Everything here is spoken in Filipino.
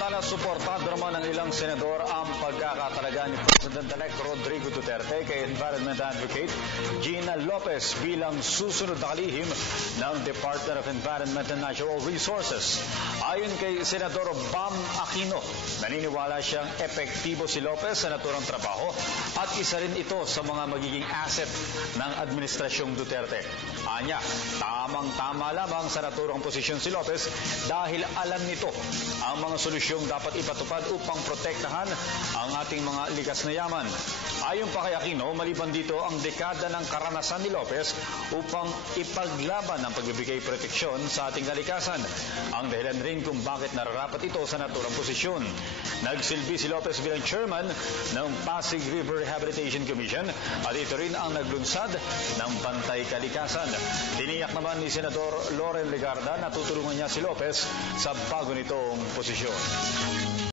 Samantala, suportado naman ng ilang senador ang pagkakatalaga ni President-elect Rodrigo Duterte kay Environment Advocate Gina Lopez bilang susunod na kalihim ng Department of Environment and Natural Resources. Ayon kay Senador Bam Aquino, naniniwala siyang epektibo si Lopez sa naturang trabaho at isa rin ito sa mga magiging asset ng Administrasyong Duterte. Anya, tamang-tama lamang sa naturang posisyon si Lopez dahil alam nito ang mga solusyong dapat ipatupad upang protektahan ang ating mga likas na yaman. Ayon pa kay Aquino, maliban dito ang dekada ng karanasan ni Lopez upang ipaglaban ang pagbibigay proteksyon sa ating kalikasan. Ang dahilan rin kung bakit nararapat ito sa naturang posisyon. Nagsilbi si Lopez bilang chairman ng Pasig River Rehabilitation Commission at ito rin ang naglunsad ng Bantay Kalikasan. Tiniyak naman ni Senador Loren Legarda na tutulungan niya si Lopez sa bago nitong posisyon.